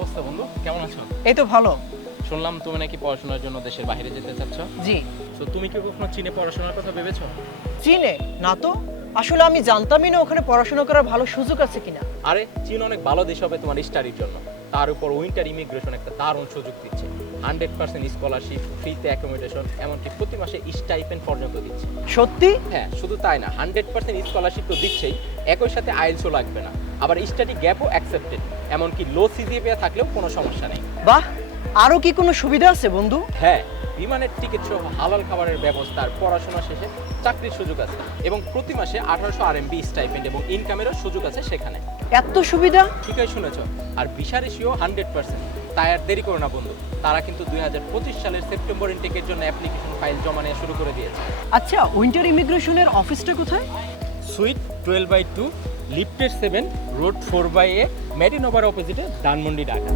অবস্থা বন্ধু, কেমন আছো? এই তো ভালো। শুনলাম তুমি নাকি পড়াশোনার জন্য দেশের বাইরে যেতে চাচ্ছ। জি। তো তুমি কি কখনো চীনে পড়াশোনার কথা ভেবেছো? চীনে? না তো, আসলে আমি জানতামই না ওখানে পড়াশোনা করার ভালো সুযোগ আছে কিনা। আরে চীন অনেক ভালো দেশ হবে তোমার স্টাডির জন্য। তার উপর উইন্টার ইমিগ্রেশন একটা দারুণ সুযোগ দিচ্ছে। 100% স্কলারশিপ, ফ্রিতে অ্যাকোমোডেশন, এমনকি প্রতি মাসে স্টাইপেন্ড পর্যন্ত দিচ্ছে। সত্যি? হ্যাঁ, শুধু তাই না, 100% স্কলারশিপ তো দিচ্ছেই, একই সাথে আইএলটিএসও লাগবে না। আবার স্টাডি গ্যাপও অ্যাকসেপ্টেড, এমনকি লো সিজিপিএ থাকলেও কোনো সমস্যা নেই। বাহ, আরো কি কোনো সুবিধা আছে বন্ধু? হ্যাঁ, বিমানের টিকিট সহ হালাল খাবারের ব্যবস্থা, আর পড়াশোনা শেষে চাকরির সুযোগ আছে, এবং প্রতি মাসে 1800 আরএমবি স্টাইপেন্ড এবং ইনকামেরও সুযোগ আছে সেখানে। এত সুবিধা? ঠিকই শুনেছ। আর ভিসা রেশিও 100%। তাই আর দেরি করো না বন্ধু, তারা কিন্তু 2025 সালের সেপ্টেম্বর ইনটেকের জন্য অ্যাপ্লিকেশন ফাইল জমা নেওয়া শুরু করে দিয়েছে। আচ্ছা, উইন্টার ইমিগ্রেশনের অফিসটা কোথায়? সুইট 12/2, লিফটেড 7, রোড 4/A, মেরিনোভার অপোজিটে, ধানমন্ডি, ঢাকা।